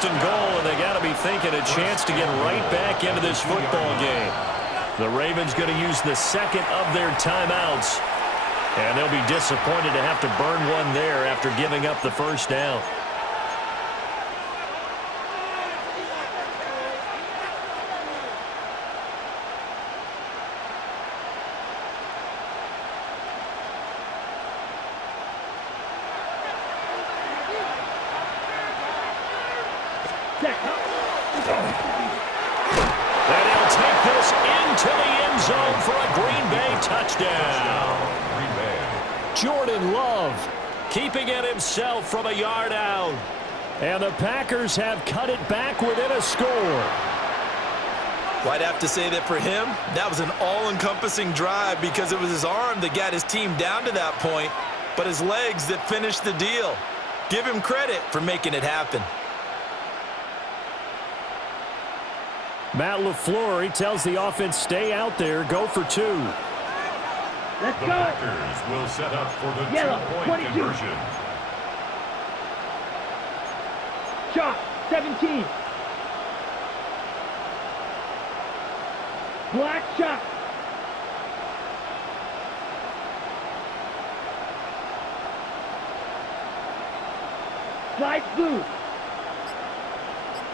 first and goal, and they got to be thinking a chance to get right back into this football game. The Ravens going to use the second of their timeouts, and they'll be disappointed to have to burn one there after giving up the first down. And he'll take this into the end zone for a Green Bay touchdown. Jordan Love keeping it himself from a yard out. And the Packers have cut it back within a score. Well, I'd have to say that for him, that was an all-encompassing drive because it was his arm that got his team down to that point, but his legs that finished the deal. Give him credit for making it happen. Matt LaFleur, he tells the offense, stay out there, go for two. Let's go. The Packers will set up for the two-point conversion. Shot, 17. Black shot. Slice blue.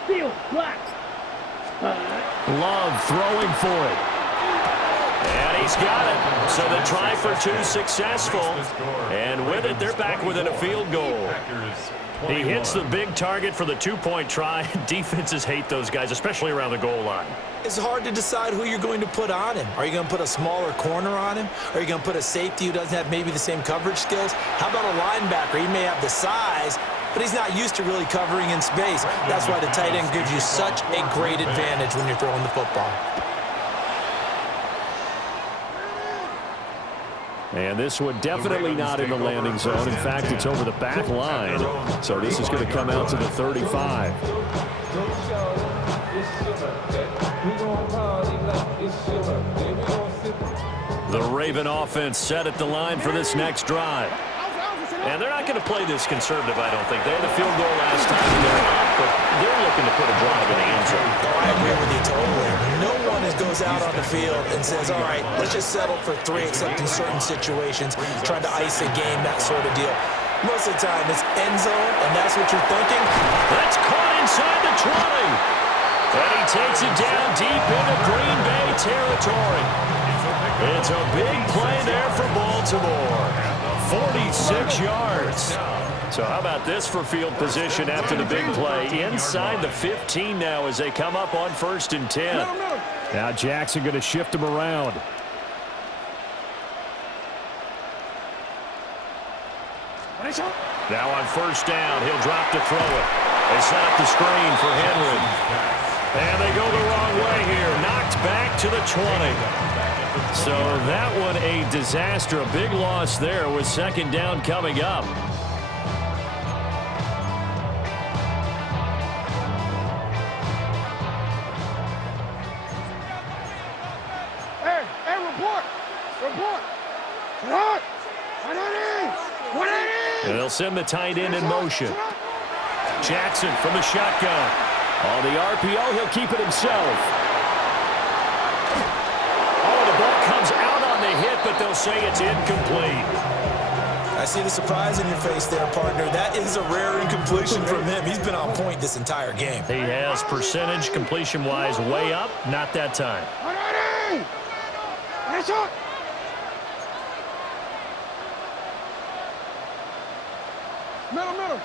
Field, black. Love throwing for it. And he's got it. So the try for two successful. And with it, they're back within a field goal. He hits the big target for the two-point try. Defenses hate those guys, especially around the goal line. It's hard to decide who you're going to put on him. Are you going to put a smaller corner on him? Are you going to put a safety who doesn't have maybe the same coverage skills? How about a linebacker? He may have the size, but he's not used to really covering in space. That's why the tight end gives you such a great advantage when you're throwing the football. And this one definitely not in the landing zone. In fact, it's over the back line. So this is going to come out to the 35. The Raven offense set at the line for this next drive. And they're not going to play this conservative, I don't think. They had a field goal last time, and they're up, but they're looking to put a drive in the end zone. Oh, I agree with you totally. No one goes out on the field and says, all right, let's just settle for three, except in certain situations, trying to ice a game, that sort of deal. Most of the time, it's end zone, and that's what you're thinking. That's caught inside the 20. And he takes it down deep into Green Bay territory. It's a big play there for Baltimore. 46 yards. So how about this for field position after the big play? Inside the 15 now as they come up on 1st and 10. Now Jackson going to shift him around. Now on 1st down, he'll drop to throw it. They set up the screen for Henry. And they go the wrong way here. Knocked back to the 20. So that one a disaster. A big loss there with 2nd down coming up. Hey, report. Report. 180. And they'll send the tight end in motion. Jackson from the shotgun. On the RPO, he'll keep it himself. Oh, the ball comes out on the hit, but they'll say it's incomplete. I see the surprise in your face there, partner. That is a rare incompletion from him. He's been on point this entire game. He has percentage completion-wise way up. Not that time. 180. That's it. Middle.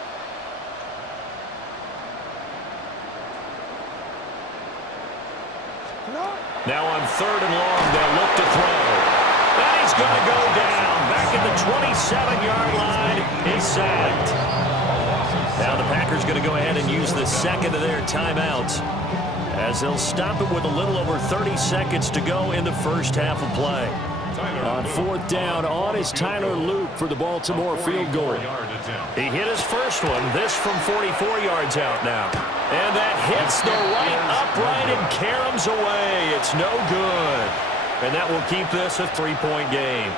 Now on 3rd and long, they'll look to throw. And he's going to go down. Back at the 27-yard line. He's sacked. Now the Packers going to go ahead and use the second of their timeouts as they'll stop it with a little over 30 seconds to go in the first half of play. On 4th down, on is Tyler Luke for the Baltimore field goal. He hit his first one, this from 44 yards out now. And that hits the right upright and caroms away. It's no good. And that will keep this a 3-point game.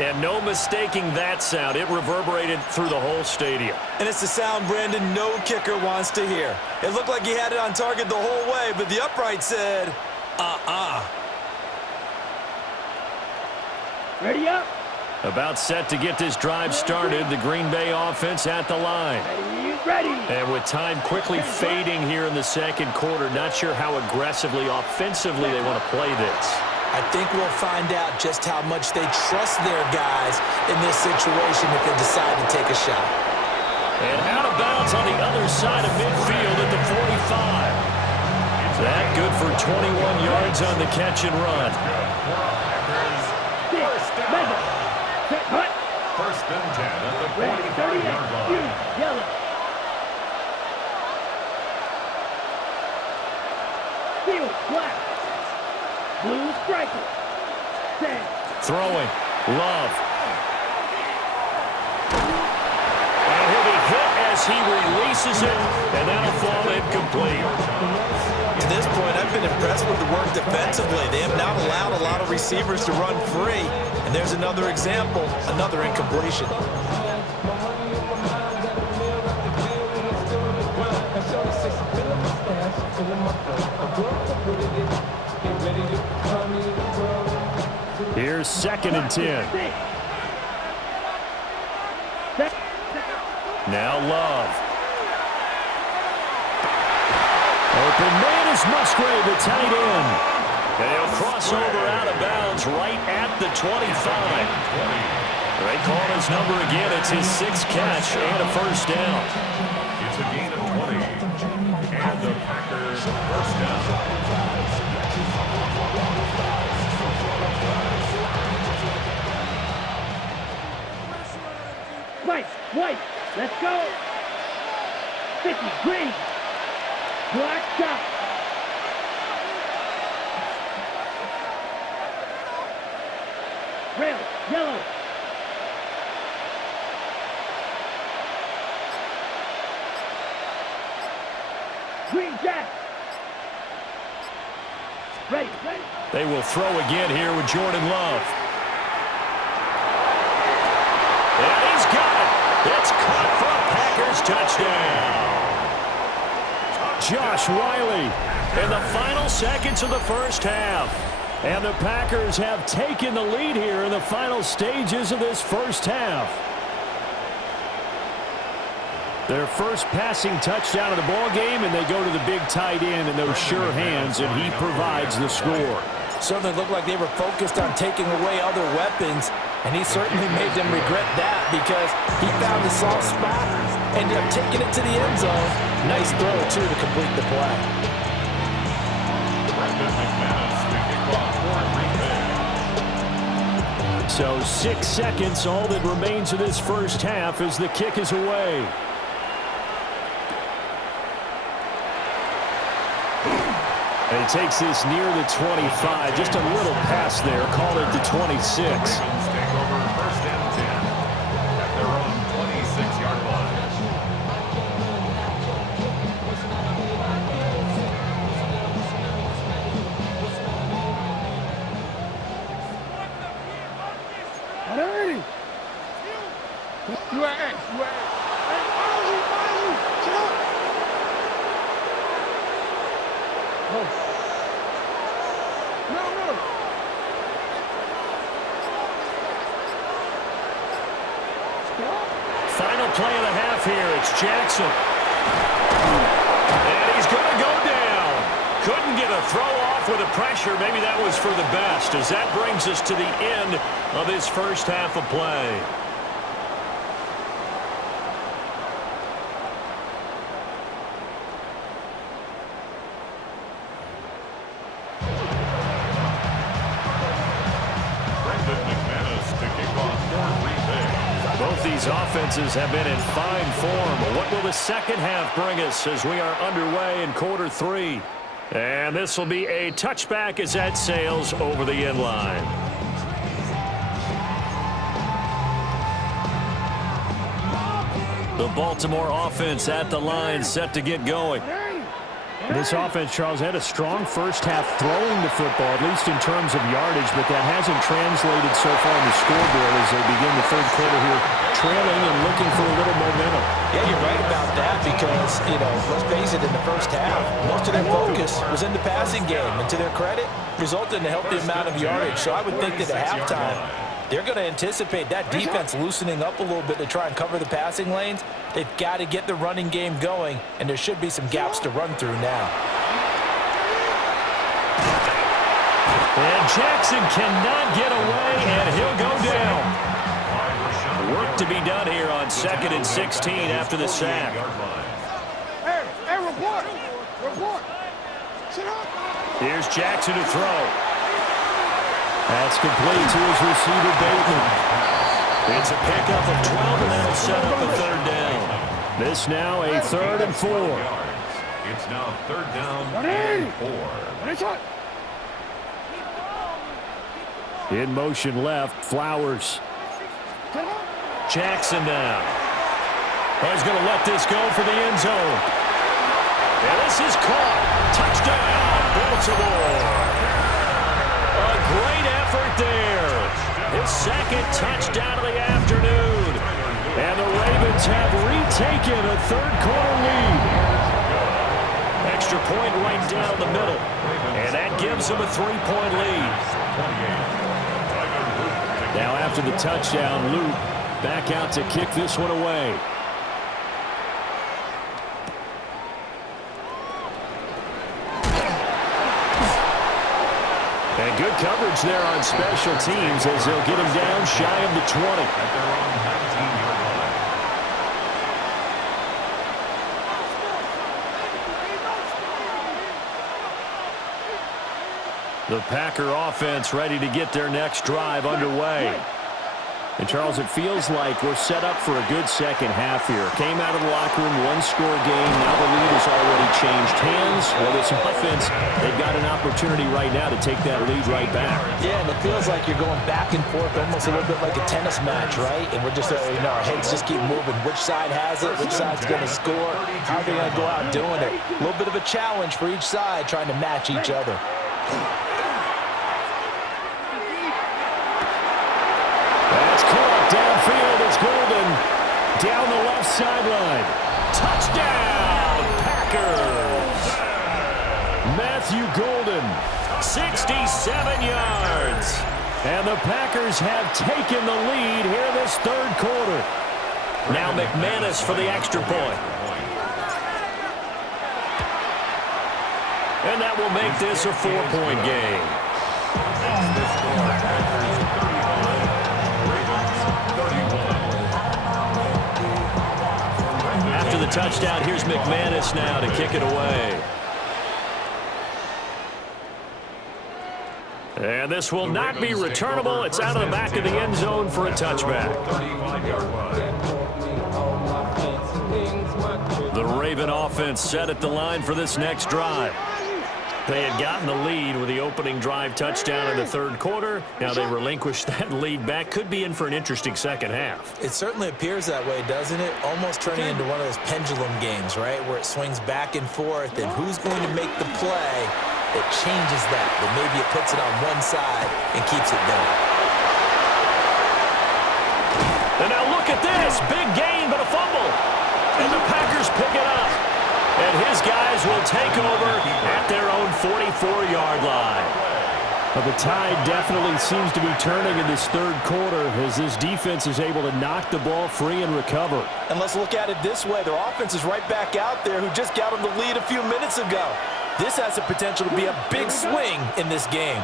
And no mistaking that sound. It reverberated through the whole stadium. And it's the sound, Brandon, no kicker wants to hear. It looked like he had it on target the whole way, but the upright said, Ready up. About set to get this drive started. The Green Bay offense at the line. Ready. And with time quickly fading here in the second quarter, not sure how aggressively, offensively they want to play this. I think we'll find out just how much they trust their guys in this situation if they decide to take a shot. And out of bounds on the other side of midfield at the 45. That good for 21 yards on the catch and run. First and 10 at the 45-yard line. Yellow. Field black. Blue striker. Stand. Throwing. Love. And he'll be hit as he releases it, and that'll fall incomplete. To this point, I've been impressed with the work defensively. They have not allowed a lot of receivers to run free. And there's another example, another incompletion. Here's 2nd and 10. Now Love. Open man is Musgrave, the tight end. And he'll cross over out of bounds right at the 25. They call his number again. It's his 6th catch and a first down. It's a gain of 20. And the Packers first down. White, let's go. 50, green. Black shot. Red, yellow. Green jack. Ready. They will throw again here with Jordan Love. And he's got it. It's caught for a Packers touchdown. Josh Wiley in the final seconds of the first half. And the Packers have taken the lead here in the final stages of this first half. Their first passing touchdown of the ball game, and they go to the big tight end in those sure hands, and he provides the score. Certainly looked like they were focused on taking away other weapons, and he certainly made them regret that because he found the soft spot, ended up taking it to the end zone. Nice throw, too, to complete the play. So 6 seconds, all that remains of this first half as the kick is away. And he takes this near the 25, just a little pass there, call it the 26. Take over first and 10 at their own 26-yard line. Ready. You are X. Final play of the half here. It's Jackson. And he's going to go down. Couldn't get a throw off with the pressure. Maybe that was for the best, as that brings us to the end of this first half of play. Both these offenses have been in fine form. What will the second half bring us as we are underway in quarter 3? And this will be a touchback as that sails over the end line. The Baltimore offense at the line, set to get going. This offense, Charles, had a strong first half throwing the football, at least in terms of yardage, but that hasn't translated so far in the scoreboard as they begin the third quarter here, trailing and looking for a little momentum. Yeah, you're right about that because, let's face it, in the first half, most of their focus was in the passing game. And to their credit, resulted in a healthy amount of yardage. So I would think that at halftime, they're going to anticipate that defense loosening up a little bit to try and cover the passing lanes. They've got to get the running game going, and there should be some gaps to run through now. And Jackson cannot get away, and he'll go down. Work to be done here on 2nd and 16 after the sack. Hey, report. Report. Sit up. Here's Jackson to throw. That's complete to his receiver, Bateman. It's a pickup of 12, and that'll set up a third down. This now a 3rd and 4. It's now 3rd down and 4. In motion left, Flowers. Jackson now. He's going to let this go for the end zone. And this is caught. Touchdown, Baltimore. A great effort there. His 2nd touchdown of the afternoon. And the Ravens have retaken a third-quarter lead. Extra point right down the middle. And that gives them a 3-point lead. Now after the touchdown, Luke back out to kick this one away. And good coverage there on special teams as they'll get him down shy of the 20. At their own 19-yard line. The Packer offense ready to get their next drive underway. And, Charles, it feels like we're set up for a good second half here. Came out of the locker room, one-score game. Now the lead has already changed hands. Well, this offense, they've got an opportunity right now to take that lead right back. Yeah, and it feels like you're going back and forth almost a little bit like a tennis match, right? And we're just, our heads just keep moving. Which side has it? Which side's going to score? How are they going to go out doing it? A little bit of a challenge for each side trying to match each other. Downfield is Golden down the left sideline. Touchdown, Packers! Matthew Golden, 67 yards. And the Packers have taken the lead here in this third quarter. Now McManus for the extra point. And that will make this a 4-point game. After the touchdown, here's McManus now to kick it away. And this will not be returnable. It's out of the back of the end zone for a touchback. The Raven offense set at the line for this next drive. They had gotten the lead with the opening drive touchdown in the third quarter. Now they relinquished that lead back. Could be in for an interesting second half. It certainly appears that way, doesn't it? Almost turning into one of those pendulum games, right? Where it swings back and forth, and who's going to make the play that changes that maybe it puts it on one side and keeps it there. And now look at this. Big gain, but a fumble. And the Packers pick it up. And his guys will take over at their own 44-yard line. Well, the tide definitely seems to be turning in this third quarter as this defense is able to knock the ball free and recover. And let's look at it this way. Their offense is right back out there who just got them the lead a few minutes ago. This has the potential to be a big swing in this game.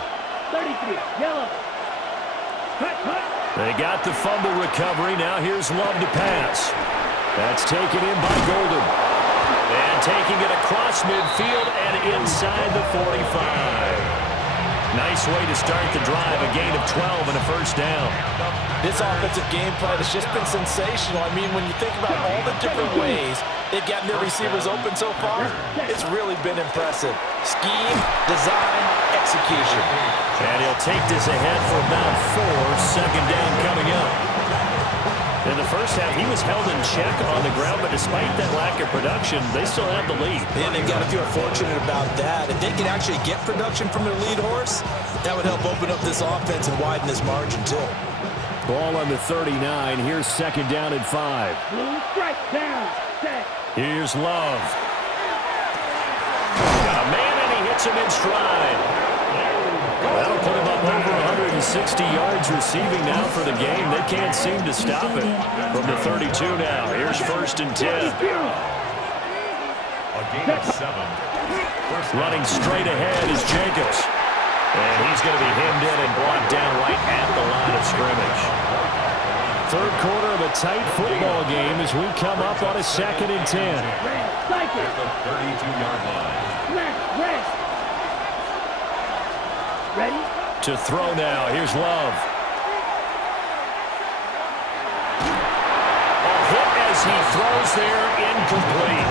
33, yellow. Cut. They got the fumble recovery. Now here's Love to pass. That's taken in by Golden. And taking it across midfield and inside the 45. Nice way to start the drive, a gain of 12 and a first down. This offensive game plan has just been sensational. I mean, when you think about all the different ways they've gotten their receivers open so far, it's really been impressive. Scheme, design, execution. And he'll take this ahead for about 4. Second down coming up. In the first half, he was held in check on the ground, but despite that lack of production, they still have the lead. Yeah, they've got to feel fortunate about that. If they can actually get production from their lead horse, that would help open up this offense and widen this margin, too. Ball on the 39. Here's second down and 5. Blue strike down. Set. Here's Love. Got a man, and he hits him in stride. That'll put him up over 160 yards receiving now for the game. They can't seem to stop it. From the 32 now, here's first and 10. A gain of 7. Running straight ahead is Jacobs. And he's going to be hemmed in and brought down right at the line of scrimmage. Third quarter of a tight football game as we come up on a second and 10. At the 32-yard line. Ready? To throw now, here's Love. A hit as he throws there, incomplete.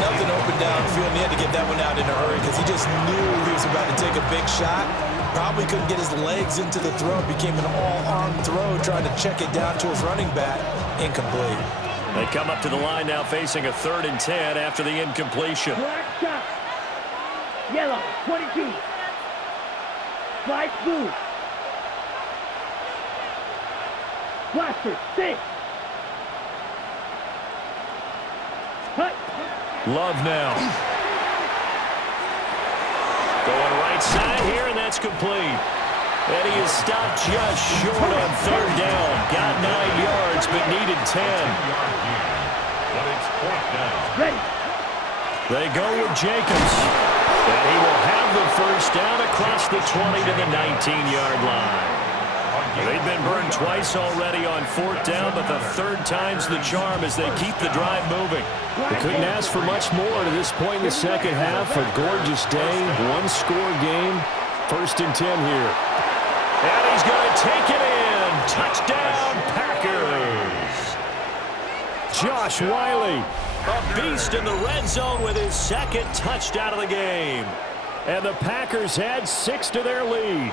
Nothing open downfield, and he had to get that one out in a hurry because he just knew he was about to take a big shot. Probably couldn't get his legs into the throw. It became an all-arm throw, trying to check it down to his running back. Incomplete. They come up to the line now facing a 3rd and 10 after the incompletion. Black shot. Yellow, 22. Flight blue. Blaster, 6. Cut. Love now. Going right side here, and that's complete. And he is stopped just short on 3rd down. Got 9 yards, but needed 10. But it's 4th down. Ready. They go with Jacobs. And he will have the first down across the 20 to the 19-yard line. They've been burned twice already on 4th down, but the 3rd time's the charm as they keep the drive moving. They couldn't ask for much more to this point in the second half. A gorgeous day, one-score game. 1st and 10 here. And he's going to take it in. Touchdown, Packers. Josh Wiley, a beast in the red zone with his 2nd touchdown of the game. And the Packers add 6 to their lead.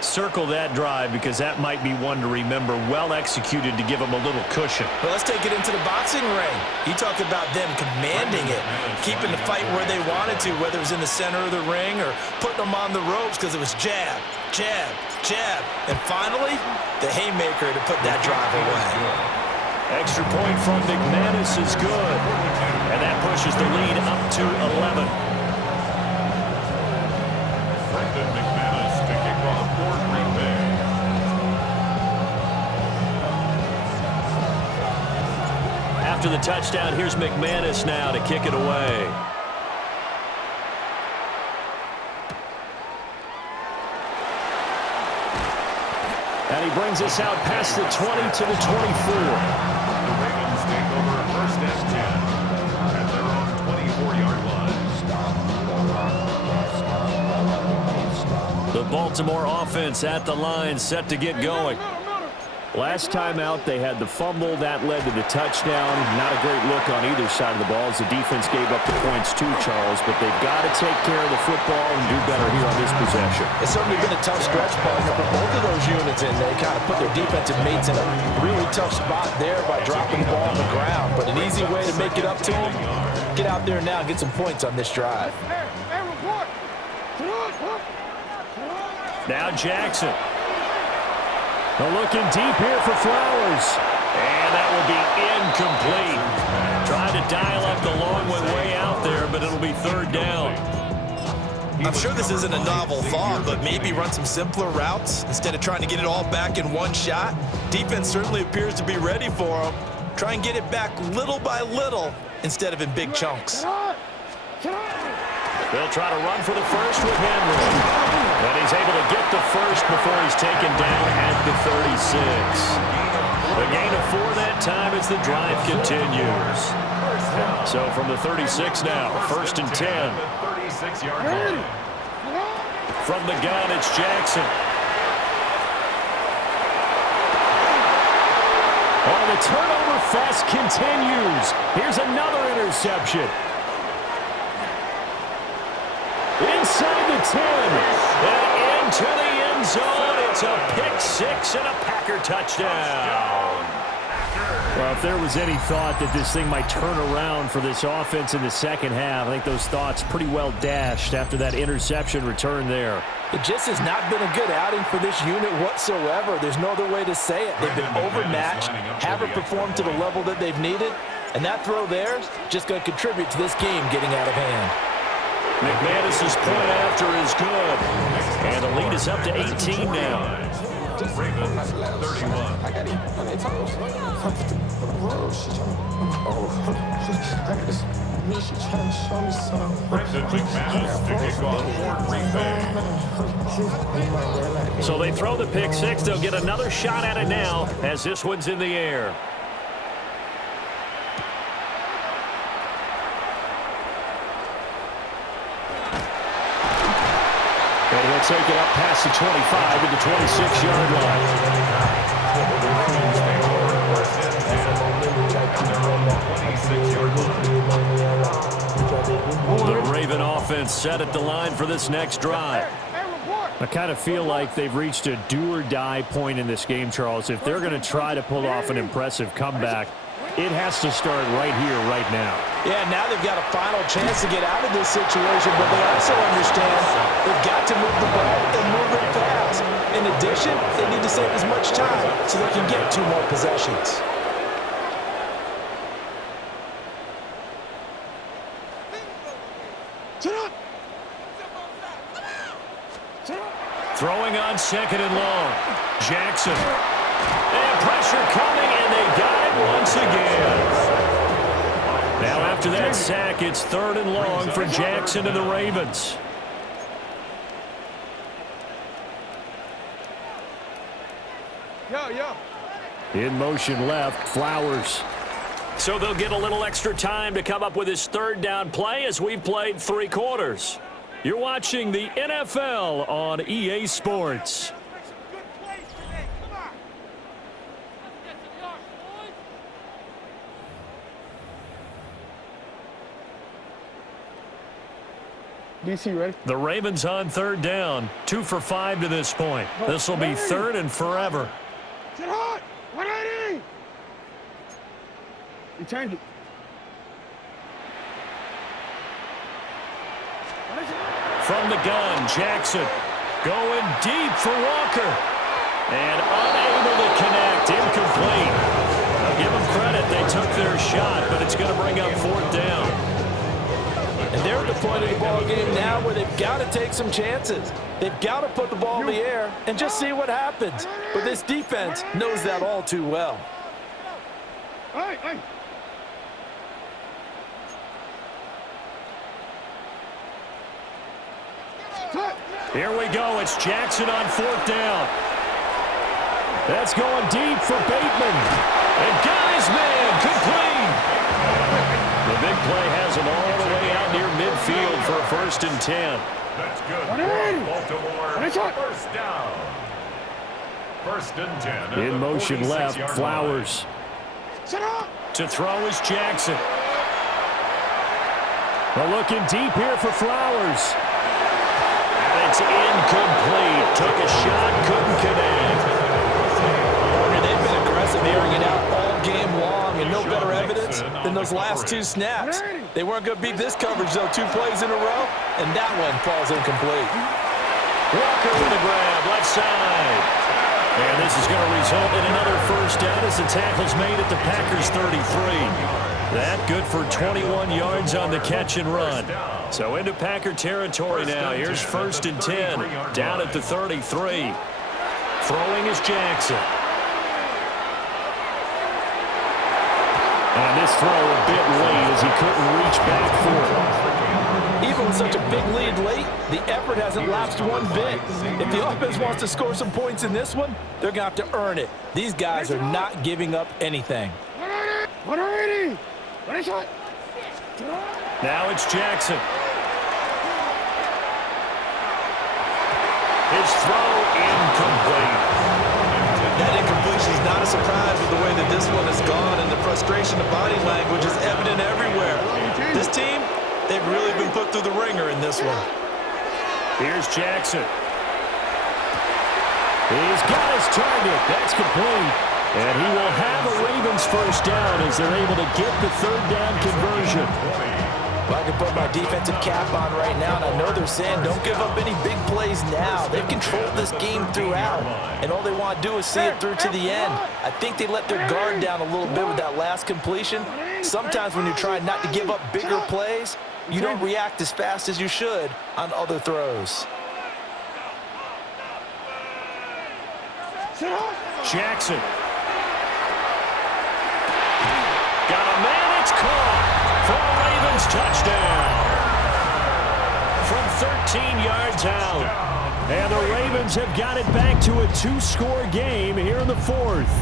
Circle that drive because that might be one to remember. Well executed to give them a little cushion. Well, let's take it into the boxing ring. You talked about them commanding it, keeping the fight where they wanted to, whether it was in the center of the ring or putting them on the ropes because it was jab, jab, jab. And finally, the haymaker to put that drive away. Extra point from McManus is good. And that pushes the lead up to 11. Brendan McManus to kick off for Green Bay. After the touchdown, here's McManus now to kick it away. And he brings us out past the 20 to the 24. The Ravens take over 1st and 10 at their own 24-yard line. The Baltimore offense at the line, set to get going. Last time out, they had the fumble. That led to the touchdown. Not a great look on either side of the ball as the defense gave up the points too, Charles. But they've got to take care of the football and do better here on this possession. It's certainly been a tough stretch, partner, for both of those units, and they kind of put their defensive mates in a really tough spot there by dropping the ball on the ground. But an easy way to make it up to them, get out there now and get some points on this drive. Now Jackson. Looking deep here for Flowers. And that will be incomplete. Trying to dial up the long one way out there, but it'll be 3rd down. I'm sure this isn't a novel thought, but maybe run some simpler routes instead of trying to get it all back in one shot. Defense certainly appears to be ready for them. Try and get it back little by little instead of in big chunks. They'll try to run for the first with Henry. And he's able to get the first before he's taken down at the 36. A gain of 4 that time as the drive continues. So from the 36 now, 1st and 10. 36-yard line. From the gun, it's Jackson. Oh, the turnover fest continues. Here's another interception. Inside the 10 and into the end zone It's a pick six and a Packer touchdown. Well, if there was any thought that this thing might turn around for this offense in the second half, I think those thoughts pretty well dashed after that interception return there. It just has not been a good outing for this unit whatsoever. There's no other way to say it. They've been overmatched, haven't performed to the level that they've needed, and that throw there is just going to contribute to this game getting out of hand. McManus's point after is good, and the lead is up to 18 now. Ravens 31. Brendan McManus to kick off for Green Bay. So they throw the pick six. They'll get another shot at it now as this one's in the air. And he'll take it up past the 25 to the 26-yard line. The Raven offense set at the line for this next drive. I kind of feel like they've reached a do-or-die point in this game, Charles. If they're going to try to pull off an impressive comeback, it has to start right here, right now. Yeah, now they've got a final chance to get out of this situation, but they also understand they've got to move the ball and move it fast. In addition, they need to save as much time so they can get 2 more possessions. Throwing on second and long. Jackson. And pressure coming, and they got it once again. Now after that sack, it's 3rd and long for Jackson and the Ravens. In motion left, Flowers. So they'll get a little extra time to come up with his 3rd down play as we've played 3 quarters. You're watching the NFL on EA Sports. DC, ready? The Ravens on 3rd down. 2 for 5 to this point. This will be 3rd and forever. Sit hot! 180! You change it. From the gun, Jackson going deep for Walker. And unable to connect, incomplete. I'll give them credit, they took their shot, but it's going to bring up 4th down. And they're at the point of the ball game now where they've got to take some chances. They've got to put the ball in the air and just see what happens. But this defense knows that all too well. Hey! Here we go. It's Jackson on 4th down. That's going deep for Bateman. And Guy's man complete. The big play has him all the way out near midfield for a 1st and 10. That's good. Baltimore. 1st down. 1st and 10. In motion left, Flowers. To throw is Jackson. Well, looking deep here for Flowers. It's incomplete. Took a shot, couldn't connect. They've been aggressive, airing it out all game long, and no better evidence than those last 2 snaps. They weren't going to beat this coverage, though, 2 plays in a row, and that one falls incomplete. Walker with a grab, left side. And this is going to result in another 1st down as the tackle's made at the Packers' 33. That good for 21 yards on the catch and run. So into Packer territory now. Here's 1st and 10, down at the 33. Throwing is Jackson. And this throw a bit late as he couldn't reach back for it. Even with such a big lead late, the effort hasn't lapsed one bit. If the offense wants to score some points in this one, they're going to have to earn it. These guys are not giving up anything. 180! Now it's Jackson. His throw incomplete. That incompletion is not a surprise with the way that this one has gone, and the frustration of body language is evident everywhere. This team, they've really been put through the ringer in this one. Here's Jackson. He's got his target. That's complete. And he will have a Ravens first down as they're able to get the third down conversion. Well, I can put my defensive cap on right now, and I know they're saying don't give up any big plays now. They've controlled this game throughout, and all they want to do is see it through to the end. I think they let their guard down a little bit with that last completion. Sometimes when you're trying not to give up bigger plays, you don't react as fast as you should on other throws. Jackson. Got a man, it's caught for a Ravens touchdown. From 13 yards out. And the Ravens have got it back to a 2-score game here in the fourth.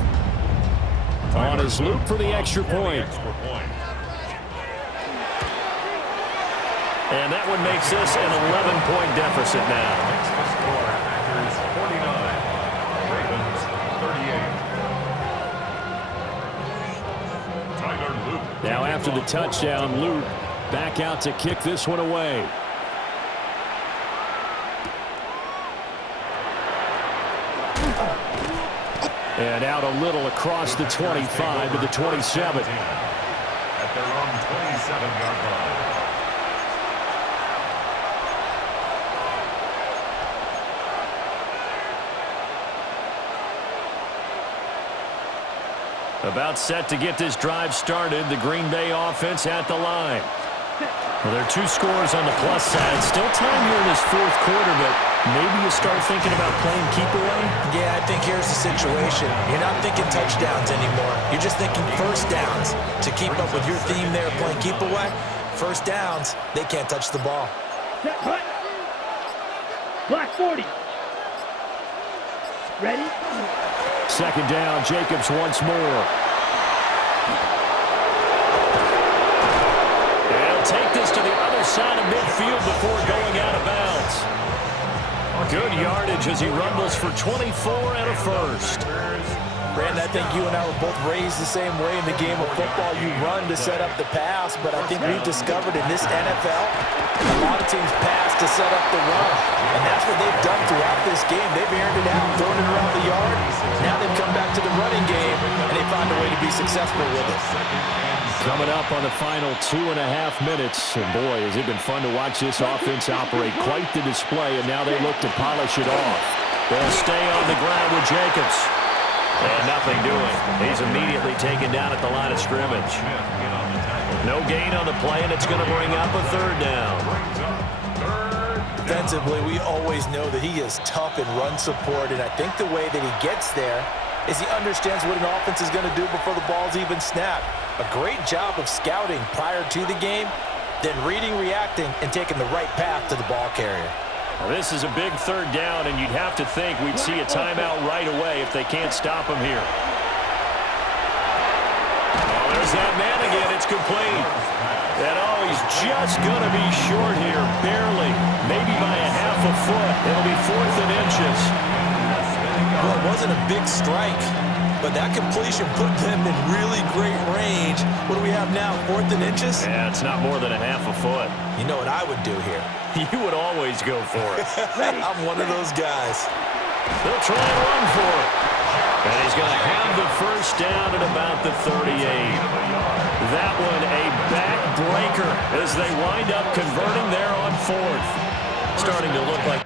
On his loop for the extra point. And that one makes this an 11-point deficit now. Now after the touchdown, Luke back out to kick this one away. And out a little across the 25 to the 27. At their own 27-yard line. About set to get this drive started. The Green Bay offense at the line. Well, there are 2 scores on the plus side. Still time here in this fourth quarter, but maybe you start thinking about playing keep away? Yeah, I think here's the situation. You're not thinking touchdowns anymore. You're just thinking first downs. To keep up with your theme there, playing keep away, first downs, they can't touch the ball. Black 40. Ready? Second down, Jacobs once more. They'll take this to the other side of midfield before going out of bounds. Good yardage as he rumbles for 24 and a first. Brandon, I think you and I were both raised the same way in the game of football. You run to set up the pass, but I think we've discovered in this NFL, a lot of teams pass to set up the run. And that's what they've done throughout this game. They've aired it out, thrown it around the yard. Now they've come back to the running game, and they find a way to be successful with it. Coming up on the final 2.5 minutes. And boy, has it been fun to watch this offense operate. Quite the display, and now they look to polish it off. They'll stay on the ground with Jacobs. And nothing doing. He's immediately taken down at the line of scrimmage. No gain on the play, and it's going to bring up a third down. Defensively, we always know that he is tough in run support, and I think the way that he gets there is he understands what an offense is going to do before the ball's even snapped. A great job of scouting prior to the game, then reading, reacting, and taking the right path to the ball carrier. Well, this is a big third down, and you'd have to think we'd see a timeout right away if they can't stop him here. Oh, there's that man again. It's complete. And, oh, he's just going to be short here, barely, maybe by a half a foot. It'll be 4th and inches. Well, it wasn't a big strike, but that completion put them in really great range. What do we have now, 4th and inches? Yeah, it's not more than a half a foot. You know what I would do here? You would always go for it. I'm one of those guys. They'll try and run for it. And he's going to have the first down at about the 38. That one a backbreaker as they wind up converting there on 4th. Starting to look like